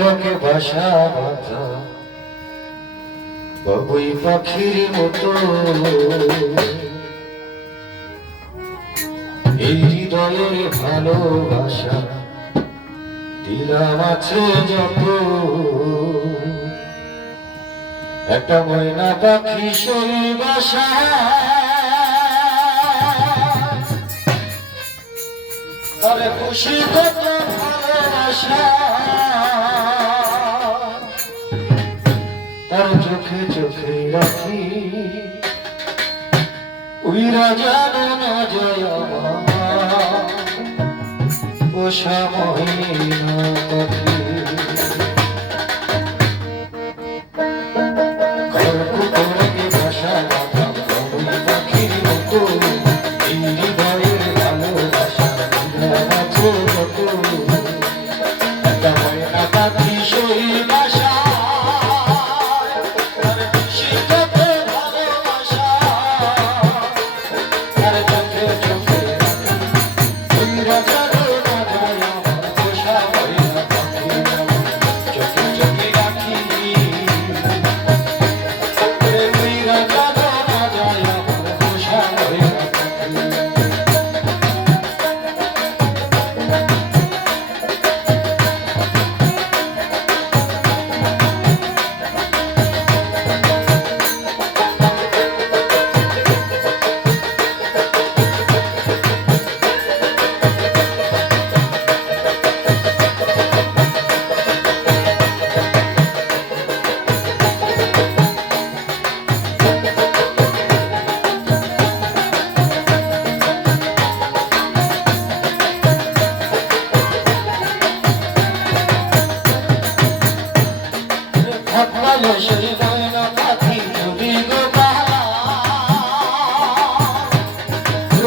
রঙে বাসা বাঁধা। বাবুই পাখির মতো। এই হৃদয়ের ভালোবাসা দিলাম আছে যত একটা ময়না পাখি সেই বাসা। তবে খুশি কত ভালোবাসা। রাখি বিরাজন জয় ও সমহী I'm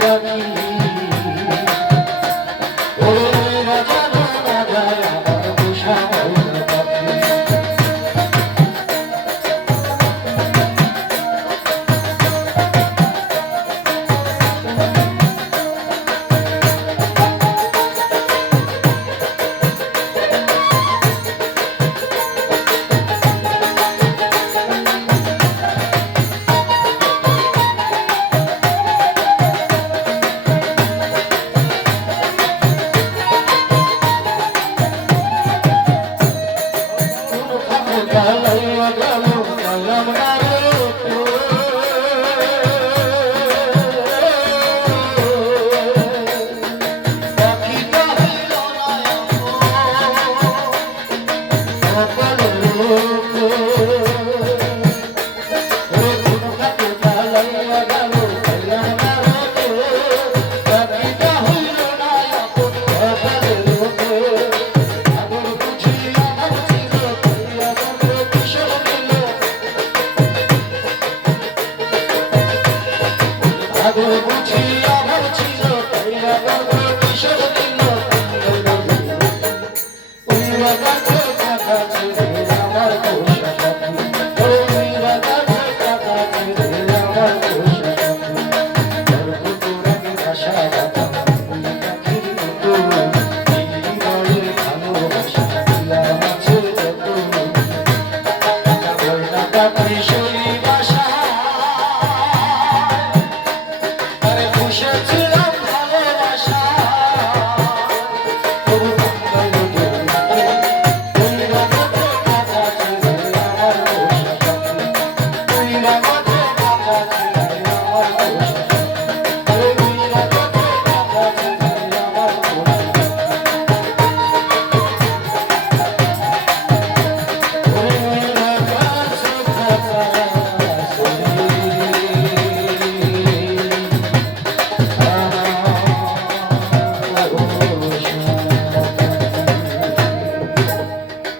Hare সাগর বুঝি